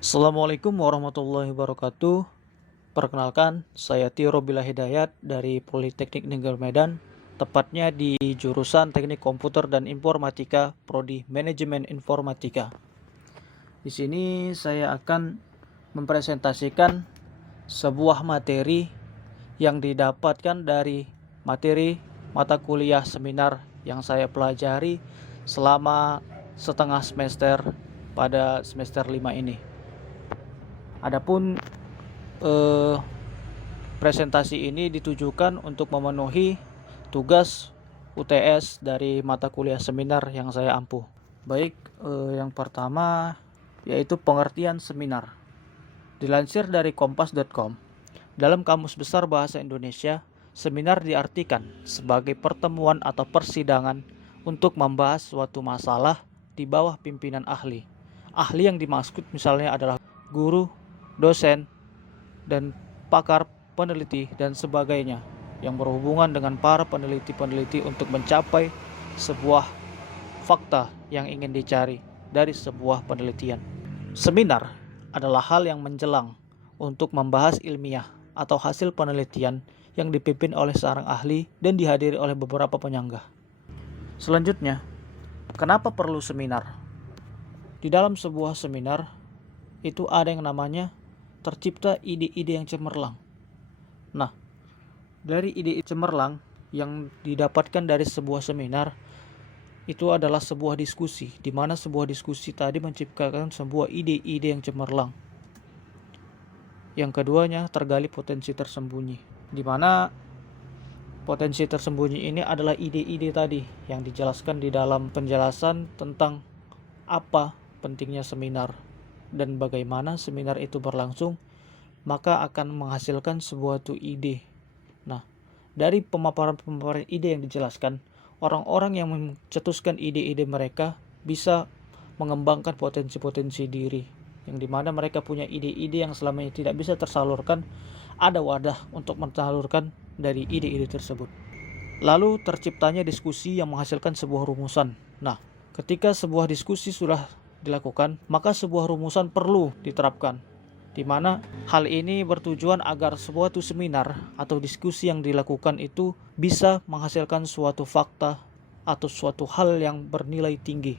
Assalamualaikum warahmatullahi wabarakatuh. Perkenalkan, saya Tio Robila Hidayat dari Politeknik Negeri Medan, tepatnya di jurusan Teknik Komputer dan Informatika, Prodi Manajemen Informatika. Di sini saya akan mempresentasikan sebuah materi yang didapatkan dari materi mata kuliah seminar yang saya pelajari selama setengah semester pada semester 5 ini. Adapun presentasi ini ditujukan untuk memenuhi tugas UTS dari mata kuliah seminar yang saya ampuh. Baik, yang pertama yaitu pengertian seminar. Dilansir dari kompas.com, dalam Kamus Besar Bahasa Indonesia, seminar diartikan sebagai pertemuan atau persidangan untuk membahas suatu masalah di bawah pimpinan ahli. Ahli yang dimaksud misalnya adalah guru, dosen, dan pakar peneliti dan sebagainya yang berhubungan dengan para peneliti-peneliti untuk mencapai sebuah fakta yang ingin dicari dari sebuah penelitian. Seminar adalah hal yang menjelang untuk membahas ilmiah atau hasil penelitian yang dipimpin oleh seorang ahli dan dihadiri oleh beberapa penyanggah. Selanjutnya, kenapa perlu seminar? Di dalam sebuah seminar itu ada yang namanya tercipta ide-ide yang cemerlang. Nah, dari ide cemerlang yang didapatkan dari sebuah seminar itu adalah sebuah diskusi, di mana sebuah diskusi tadi menciptakan sebuah ide-ide yang cemerlang. Yang keduanya, tergali potensi tersembunyi, di mana potensi tersembunyi ini adalah ide-ide tadi yang dijelaskan di dalam penjelasan tentang apa pentingnya seminar dan bagaimana seminar itu berlangsung, maka akan menghasilkan sebuah ide. Nah, dari pemaparan-pemaparan ide yang dijelaskan, orang-orang yang mencetuskan ide-ide mereka bisa mengembangkan potensi-potensi diri, yang dimana mereka punya ide-ide yang selama ini tidak bisa tersalurkan, ada wadah untuk mensalurkan dari ide-ide tersebut. Lalu terciptanya diskusi yang menghasilkan sebuah rumusan. Nah, ketika sebuah diskusi sudah dilakukan, maka sebuah rumusan perlu diterapkan, di mana hal ini bertujuan agar sebuah seminar atau diskusi yang dilakukan itu bisa menghasilkan suatu fakta atau suatu hal yang bernilai tinggi,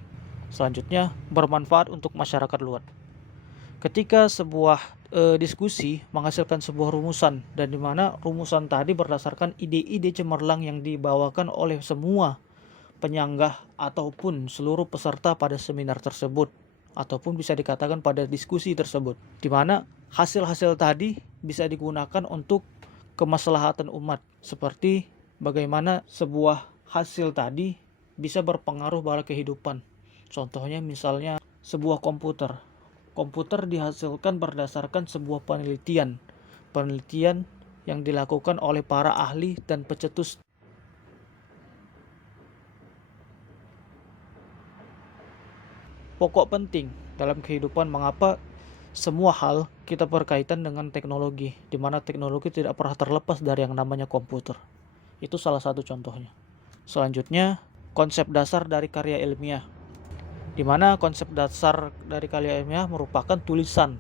selanjutnya bermanfaat untuk masyarakat luas. Ketika sebuah diskusi menghasilkan sebuah rumusan, dan di mana rumusan tadi berdasarkan ide-ide cemerlang yang dibawakan oleh semua penyanggah ataupun seluruh peserta pada seminar tersebut, ataupun bisa dikatakan pada diskusi tersebut, di mana hasil-hasil tadi bisa digunakan untuk kemaslahatan umat, seperti bagaimana sebuah hasil tadi bisa berpengaruh pada kehidupan. Contohnya misalnya sebuah komputer dihasilkan berdasarkan sebuah penelitian yang dilakukan oleh para ahli dan pencetus. Pokok penting dalam kehidupan, mengapa semua hal kita berkaitan dengan teknologi, di mana teknologi tidak pernah terlepas dari yang namanya komputer. Itu salah satu contohnya. Selanjutnya, konsep dasar dari karya ilmiah, di mana konsep dasar dari karya ilmiah merupakan tulisan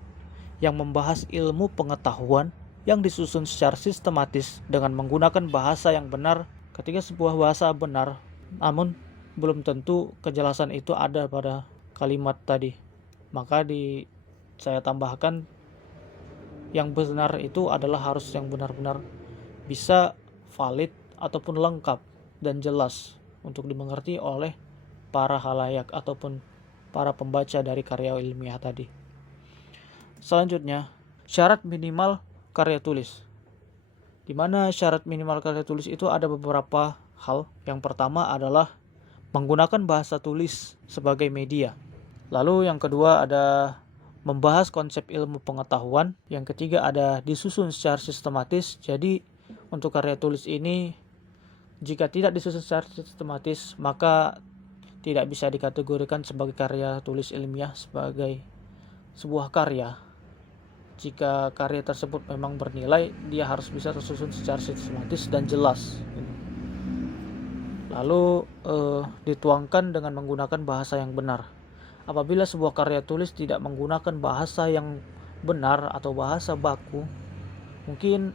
yang membahas ilmu pengetahuan yang disusun secara sistematis dengan menggunakan bahasa yang benar. Ketika sebuah bahasa benar, namun belum tentu kejelasan itu ada pada kalimat tadi, maka saya tambahkan yang benar itu adalah harus yang benar-benar bisa valid ataupun lengkap dan jelas untuk dimengerti oleh para halayak ataupun para pembaca dari karya ilmiah tadi. Selanjutnya, syarat minimal karya tulis, di mana syarat minimal karya tulis itu ada beberapa hal. Yang pertama adalah menggunakan bahasa tulis sebagai media. Lalu yang kedua ada membahas konsep ilmu pengetahuan. Yang ketiga ada disusun secara sistematis. Jadi untuk karya tulis ini, jika tidak disusun secara sistematis, maka tidak bisa dikategorikan sebagai karya tulis ilmiah sebagai sebuah karya. Jika karya tersebut memang bernilai, dia harus bisa tersusun secara sistematis dan jelas. Lalu dituangkan dengan menggunakan bahasa yang benar. Apabila sebuah karya tulis tidak menggunakan bahasa yang benar atau bahasa baku, mungkin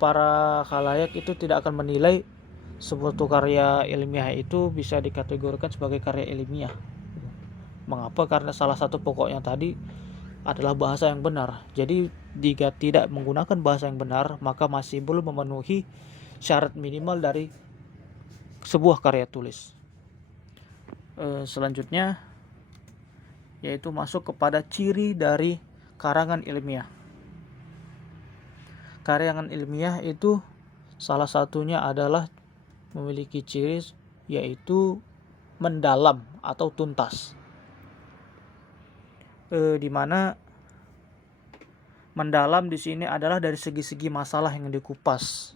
para khalayak itu tidak akan menilai sebuah karya ilmiah itu bisa dikategorikan sebagai karya ilmiah. Mengapa? Karena salah satu pokoknya tadi adalah bahasa yang benar. Jadi jika tidak menggunakan bahasa yang benar, maka masih belum memenuhi syarat minimal dari sebuah karya tulis. Selanjutnya yaitu masuk kepada ciri dari karangan ilmiah. Karangan ilmiah itu salah satunya adalah memiliki ciri yaitu mendalam atau tuntas. Di mana mendalam di sini adalah dari segi-segi masalah yang dikupas.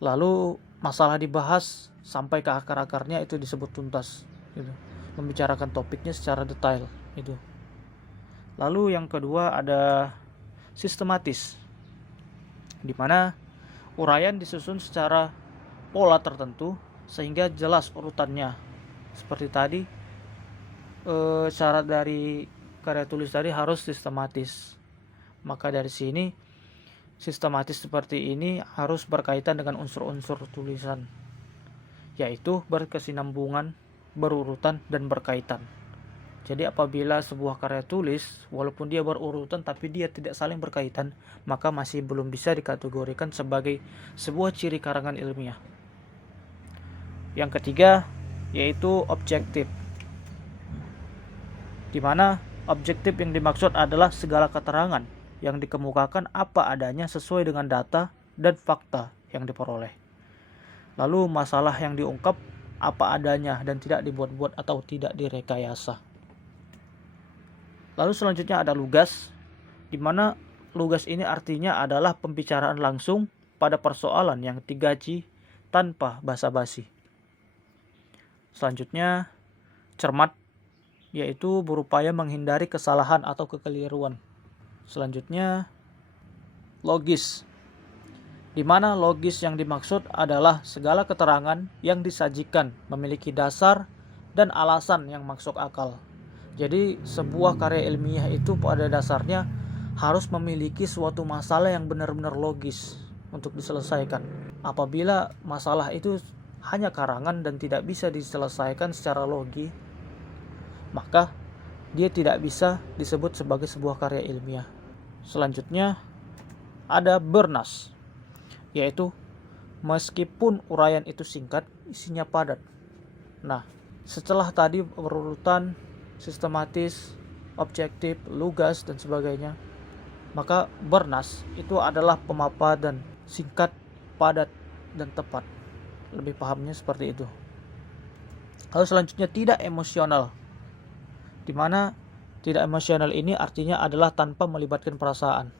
Lalu masalah dibahas sampai ke akar-akarnya, itu disebut tuntas. Gitu. Membicarakan topiknya secara detail. Itu. Lalu yang kedua ada sistematis, di mana uraian disusun secara pola tertentu sehingga jelas urutannya. Seperti tadi, syarat dari karya tulis tadi harus sistematis. Maka dari sini sistematis seperti ini harus berkaitan dengan unsur-unsur tulisan, yaitu berkesinambungan, berurutan, dan berkaitan. Jadi apabila sebuah karya tulis walaupun dia berurutan tapi dia tidak saling berkaitan, maka masih belum bisa dikategorikan sebagai sebuah ciri karangan ilmiah. Yang ketiga yaitu objektif, di mana objektif yang dimaksud adalah segala keterangan yang dikemukakan apa adanya sesuai dengan data dan fakta yang diperoleh. Lalu masalah yang diungkap apa adanya dan tidak dibuat-buat atau tidak direkayasa. Lalu selanjutnya ada lugas, di mana lugas ini artinya adalah pembicaraan langsung pada persoalan yang digaji tanpa basa-basi. Selanjutnya cermat, yaitu berupaya menghindari kesalahan atau kekeliruan. Selanjutnya logis, di mana logis yang dimaksud adalah segala keterangan yang disajikan memiliki dasar dan alasan yang masuk akal. Jadi sebuah karya ilmiah itu pada dasarnya harus memiliki suatu masalah yang benar-benar logis untuk diselesaikan. Apabila masalah itu hanya karangan dan tidak bisa diselesaikan secara logi, maka dia tidak bisa disebut sebagai sebuah karya ilmiah. Selanjutnya ada bernas, yaitu meskipun uraian itu singkat, isinya padat. Nah, setelah tadi berurutan, sistematis, objektif, lugas, dan sebagainya, maka bernas itu adalah pemaparan singkat, padat, dan tepat. Lebih pahamnya seperti itu. Lalu selanjutnya tidak emosional, di mana tidak emosional ini artinya adalah tanpa melibatkan perasaan.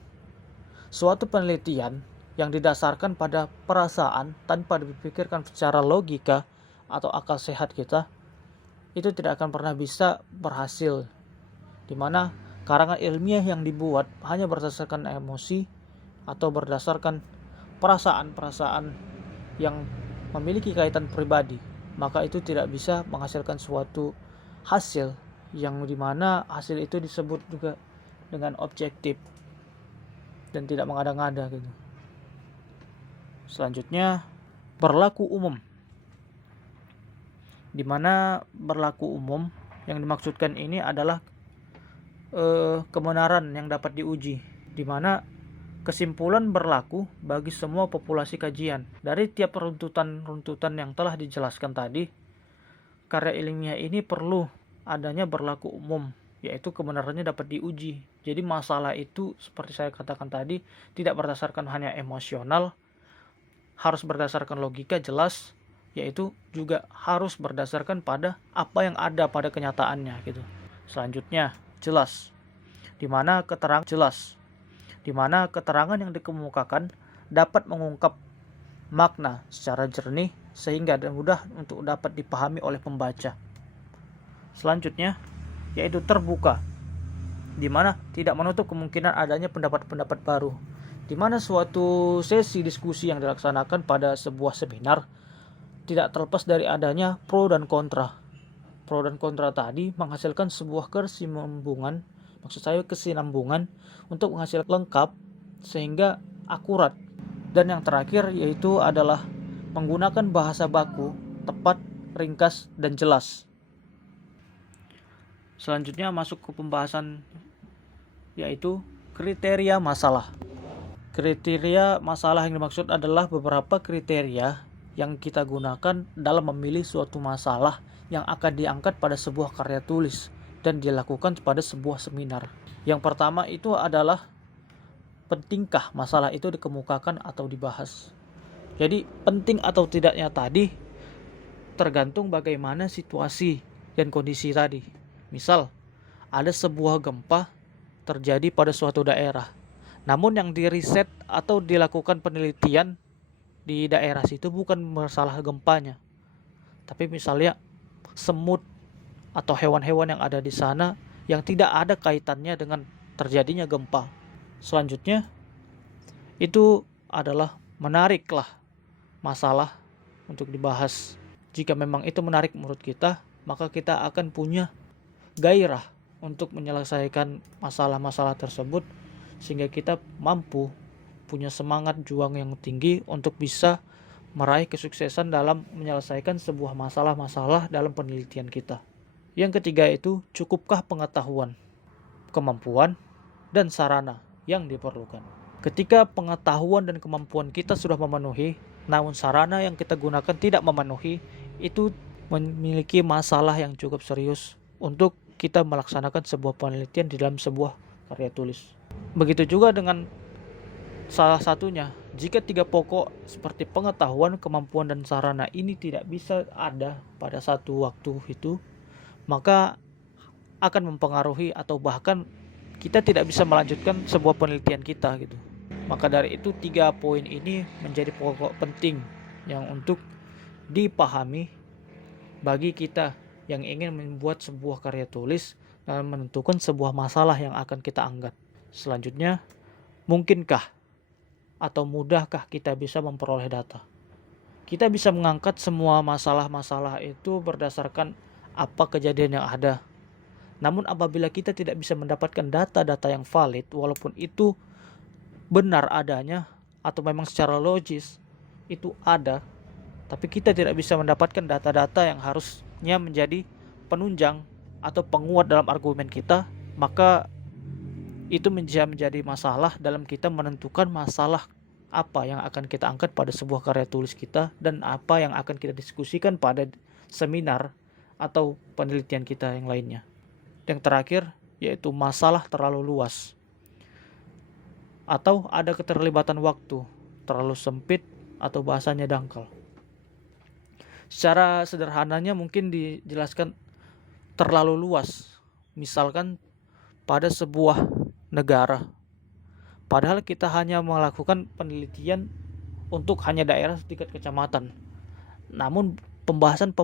Suatu penelitian yang didasarkan pada perasaan tanpa dipikirkan secara logika atau akal sehat kita, itu tidak akan pernah bisa berhasil. Di mana karangan ilmiah yang dibuat hanya berdasarkan emosi atau berdasarkan perasaan-perasaan yang memiliki kaitan pribadi, maka itu tidak bisa menghasilkan suatu hasil yang dimana hasil itu disebut juga dengan objektif dan tidak mengada-ngada gitu. Selanjutnya berlaku umum, di mana berlaku umum yang dimaksudkan ini adalah kebenaran yang dapat diuji, di mana kesimpulan berlaku bagi semua populasi kajian. Dari tiap runtutan yang telah dijelaskan tadi, karya ilmiah ini perlu adanya berlaku umum, yaitu kebenarannya dapat diuji. Jadi masalah itu seperti saya katakan tadi tidak berdasarkan hanya emosional, harus berdasarkan logika jelas, yaitu juga harus berdasarkan pada apa yang ada pada kenyataannya gitu. Selanjutnya jelas, di mana keterangan yang dikemukakan dapat mengungkap makna secara jernih sehingga mudah untuk dapat dipahami oleh pembaca. Selanjutnya yaitu terbuka, di mana tidak menutup kemungkinan adanya pendapat-pendapat baru. Di mana suatu sesi diskusi yang dilaksanakan pada sebuah seminar tidak terlepas dari adanya pro dan kontra. pro dan kontra tadi menghasilkan sebuah kesinambungan, maksud saya kesinambungan untuk menghasilkan lengkap sehingga akurat. Dan yang terakhir yaitu adalah menggunakan bahasa baku tepat, ringkas, dan jelas. Selanjutnya masuk ke pembahasan yaitu kriteria masalah. Kriteria masalah yang dimaksud adalah beberapa kriteria yang kita gunakan dalam memilih suatu masalah yang akan diangkat pada sebuah karya tulis dan dilakukan pada sebuah seminar. Yang pertama itu adalah pentingkah masalah itu dikemukakan atau dibahas. Jadi penting atau tidaknya tadi tergantung bagaimana situasi dan kondisi tadi. Misal, ada sebuah gempa terjadi pada suatu daerah. Namun yang diriset atau dilakukan penelitian di daerah situ bukan masalah gempanya. Tapi misalnya semut atau hewan-hewan yang ada di sana yang tidak ada kaitannya dengan terjadinya gempa. Selanjutnya, itu adalah menariklah masalah untuk dibahas. Jika memang itu menarik menurut kita, maka kita akan punya gairah untuk menyelesaikan masalah-masalah tersebut sehingga kita mampu punya semangat juang yang tinggi untuk bisa meraih kesuksesan dalam menyelesaikan sebuah masalah-masalah dalam penelitian kita. Yang ketiga itu cukupkah pengetahuan, kemampuan, dan sarana yang diperlukan. Ketika pengetahuan dan kemampuan kita sudah memenuhi, namun sarana yang kita gunakan tidak memenuhi, itu memiliki masalah yang cukup serius untuk kita melaksanakan sebuah penelitian di dalam sebuah karya tulis. Begitu juga dengan salah satunya, jika tiga pokok seperti pengetahuan, kemampuan, dan sarana ini tidak bisa ada pada satu waktu itu, maka akan mempengaruhi atau bahkan kita tidak bisa melanjutkan sebuah penelitian kita gitu. Maka dari itu 3 poin ini menjadi pokok penting yang untuk dipahami bagi kita yang ingin membuat sebuah karya tulis dan menentukan sebuah masalah yang akan kita angkat. Selanjutnya, mungkinkah atau mudahkah kita bisa memperoleh data? Kita bisa mengangkat semua masalah-masalah itu berdasarkan apa kejadian yang ada. Namun apabila kita tidak bisa mendapatkan data-data yang valid, walaupun itu benar adanya atau memang secara logis itu ada, tapi kita tidak bisa mendapatkan data-data yang harusnya menjadi penunjang atau penguat dalam argumen kita, maka itu menjadi masalah dalam kita menentukan masalah apa yang akan kita angkat pada sebuah karya tulis kita dan apa yang akan kita diskusikan pada seminar atau penelitian kita yang lainnya. Yang terakhir yaitu masalah terlalu luas atau ada keterlibatan waktu, terlalu sempit atau bahasanya dangkal. Secara sederhananya mungkin dijelaskan terlalu luas. Misalkan pada sebuah negara, padahal kita hanya melakukan penelitian untuk hanya daerah setingkat kecamatan. Namun pembahasan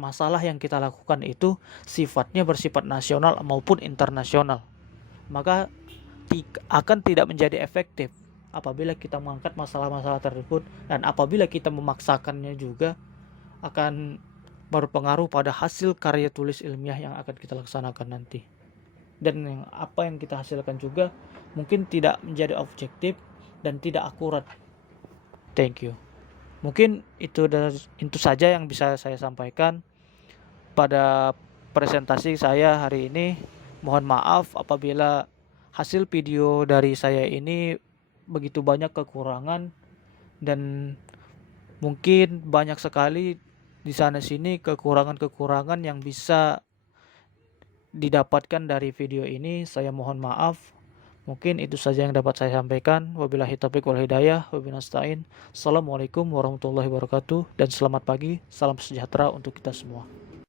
masalah yang kita lakukan itu sifatnya bersifat nasional maupun internasional. Maka akan tidak menjadi efektif apabila kita mengangkat masalah-masalah tersebut, dan apabila kita memaksakannya juga akan berpengaruh pada hasil karya tulis ilmiah yang akan kita laksanakan nanti. Dan apa yang kita hasilkan juga mungkin tidak menjadi objektif dan tidak akurat. Thank you. Mungkin itu saja yang bisa saya sampaikan pada presentasi saya hari ini. Mohon maaf apabila hasil video dari saya ini begitu banyak kekurangan dan mungkin banyak sekali di sana sini kekurangan-kekurangan yang bisa didapatkan dari video ini. Saya mohon maaf. Mungkin itu saja yang dapat saya sampaikan. Wabillahi taufiq wal hidayah. Wabillahi nasta'in. Assalamualaikum warahmatullahi wabarakatuh dan selamat pagi. Salam sejahtera untuk kita semua.